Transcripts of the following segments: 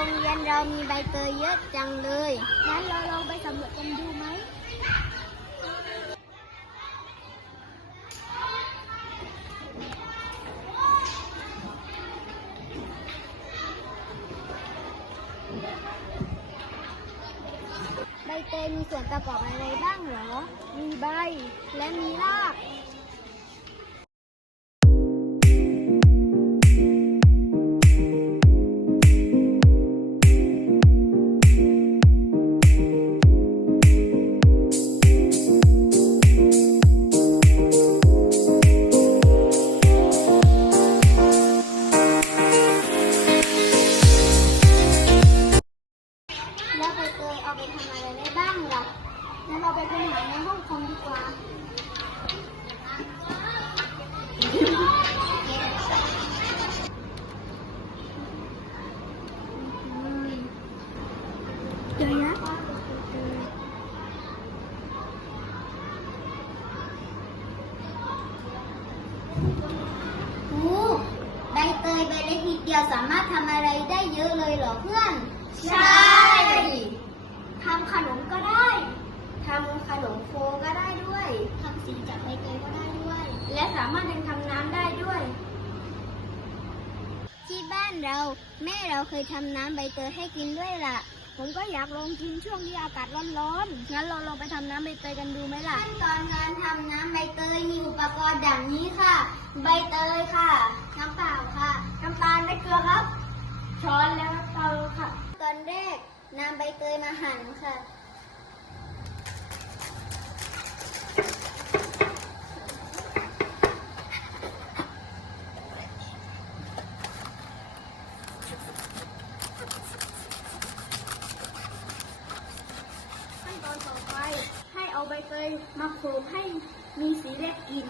ยานเรามีใบเตยเยอะจังเลย งั้นเราลองไปสำรวจกันดูไหม ใบเตยมีส่วนประกอบอะไรบ้างเหรอ มีใบและมีราก งั้นเราไปค้นหาในห้องคอมดีกว่า เจอยักษ์โอ้ใบเตยใบเล็กนิดเดียวสามารถทำอะไรได้เยอะเลยเหรอเพื่อน ใช่ ทำขนมก็ได้ทำขนมโคก็ได้ด้วยทำสีจากใบเตยก็ได้ด้วย และสามารถยังทำน้ำได้ด้วย ที่บ้านเรา แม่เราเคยทำน้ำใบเตยให้กินด้วยล่ะ ผมก็อยากลองกินช่วงที่อากาศร้อนๆ งั้นเราลองไปทำน้ำใบเตยกันดูไหมล่ะ ขั้นตอนการทำน้ำใบเตยมีอุปกรณ์ดังนี้ค่ะ ใบเตยค่ะ น้ำเปล่าค่ะ น้ำตาลและเกลือครับ ช้อนแล้วเตาค่ะ ตอนแรกนำใบเตยมาหั่นค่ะ ขั้นตอนต่อไป ให้เอาใบเต ยมาโขกให้มีสีและกลิ่น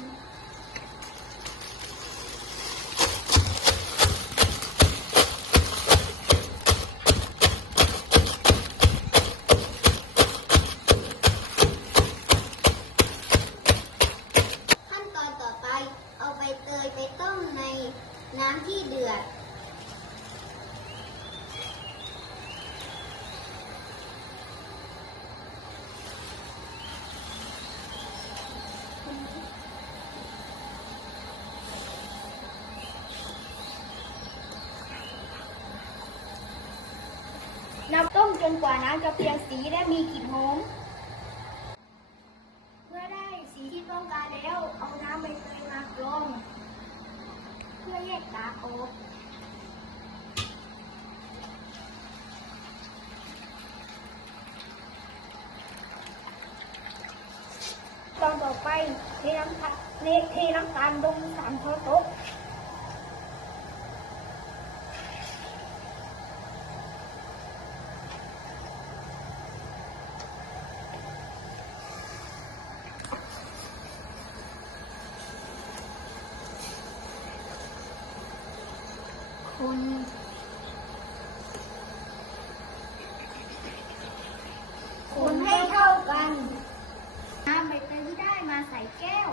ขั้นตอนต่อไปเอาใบเตยไปต้มในน้ำที่เดือด น้ำต้มจนกว่าน้ำจะเปลี่ยนสีและมีกลิ่นหอม เมื่อได้สีที่ต้องการแล้ว เอาน้ำใบเตยมากรองเพื่อแยกกากออกตอนต่อไปเทน้ำตาลเทน้ำตาลลงสามช้อนโต๊ะ คุณคุณให้เท่ากันน้ำใบเตยที่ได้มาใส่แก้ว